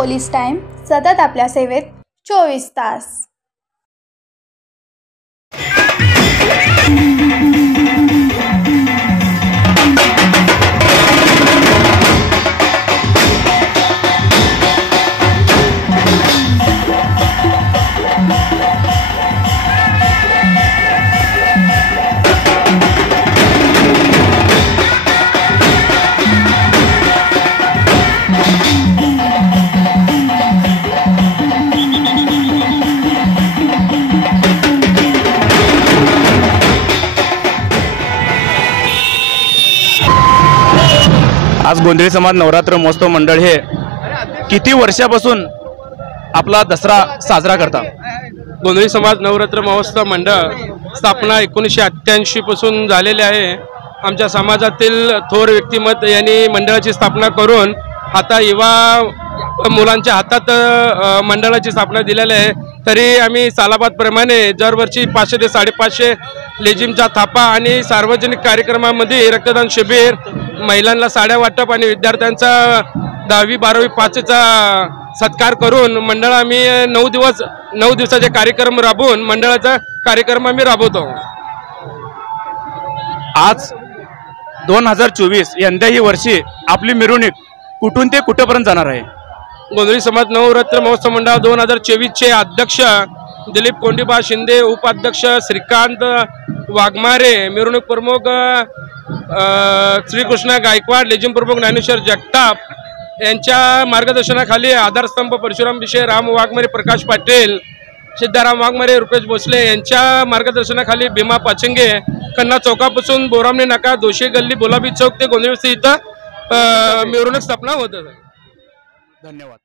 Police time सतत आपल्या सेवेत 24 तास। आज गोंधळी समाज नवरात्र महोत्सव मंडळ हे किती वर्षापासून आपला दसरा साजरा करता? गोंधळी समाज नवरात्र महोत्सव मंडळ स्थापना 1988 पासून झालेली आहे। आमच्या समाजातील थोर व्यक्तिमत्व यांनी मंडळाची स्थापना करून आता युवा मुलांच्या हातात मंडळाची स्थापना दिलेली आहे। तरी आम्ही सालाबादप्रमाणे दरवर्षी 500 ते 550 लेझिमचा थापा आणि सार्वजनिक कार्यक्रमामध्ये रक्तदान शिबिर, महिलांना साड्या वाटप आणि विद्यार्थ्यांचा 10वी 12वी 5चा सत्कार करून मंडळ आम्ही 9 दिवसाचे कार्यक्रम राबवून मंडळाचा कार्यक्रम आम्ही राबवतो। आज 2024 यंदाही वर्षी आपली मिरवणूक कुठून ते कुठेपर्यंत जाणार आहे? गोंधळी समाज नवरात्र महोत्सव मंडळ 2024 चे अध्यक्ष दिलीप कोंडीबा शिंदे, उपाध्यक्ष श्रीकांत वाघमारे, मिरवणूक प्रमुख श्रीकृष्ण गायकवाड, लेझिम प्रमुख ज्ञानेश्वर जगताप यांच्या मार्गदर्शनाखाली आधारस्तंभ परशुराम विषय, राम वाघमारे, प्रकाश पाटील, सिद्धाराम वाघमारे, रुपेश भोसले यांच्या मार्गदर्शनाखाली भीमा पाचंगे कन्ना चौकापासून बोरामणी नाका, दोशी गल्ली, बोलाबी चौक ते गोंधळी इथं मिरवणूक स्थापना होत आहे। धन्यवाद।